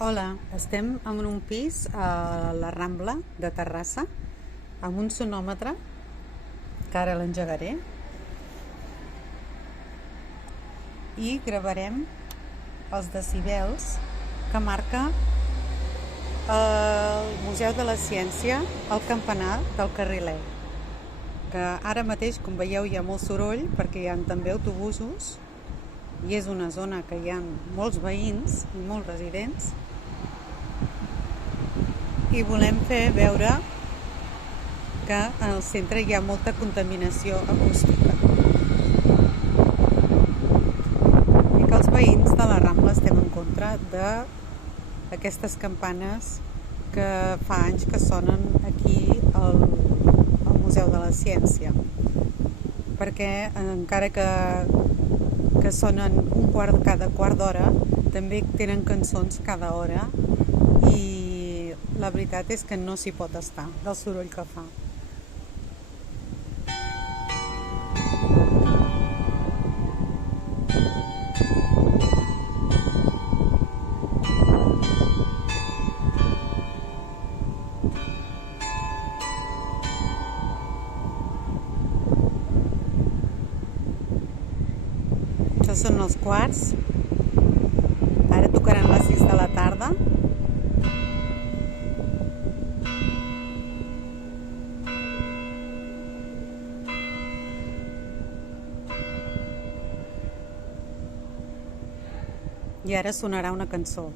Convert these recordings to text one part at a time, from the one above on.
Hola, estem en un pis a la Rambla de Terrassa amb un sonòmetre que ara l'engegaré i gravarem els decibels que marca el Museu de la Ciència al campanar del Carrilet, que ara mateix, com veieu, hi ha molt soroll perquè hi ha també autobusos i és una zona que hi ha molts veïns i molts residents, i volem fer veure que al centre hi ha molta contaminació acústica i que els veïns de la Rambla estem en contra d'aquestes campanes que fa anys que sonen aquí al Museu de la Ciència, perquè encara que sonen cada quart d'hora, també tenen cançons cada hora i la veritat és que no s'hi pot estar del soroll que fa. Això són els quarts. Ara tocaran les 6 de la tarda. I ara sonarà una cançó.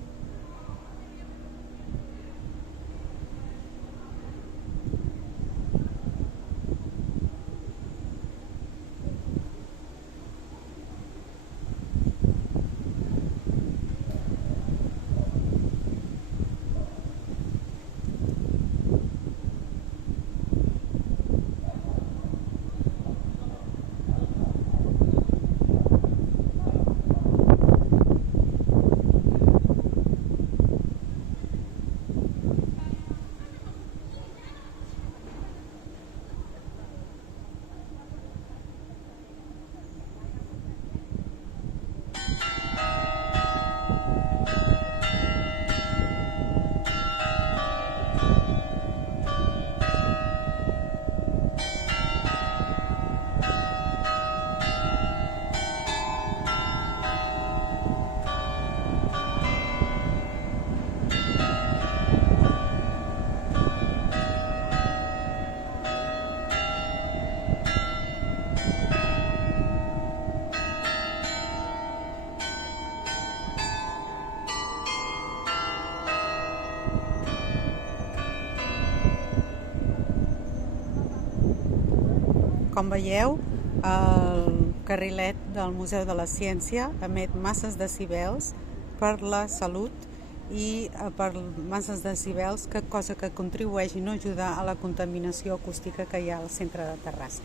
Com veieu, el carrilet del Museu de la Ciència emet masses decibels per la salut i per masses decibels, cosa que contribueix i no ajuda a la contaminació acústica que hi ha al centre de Terrassa.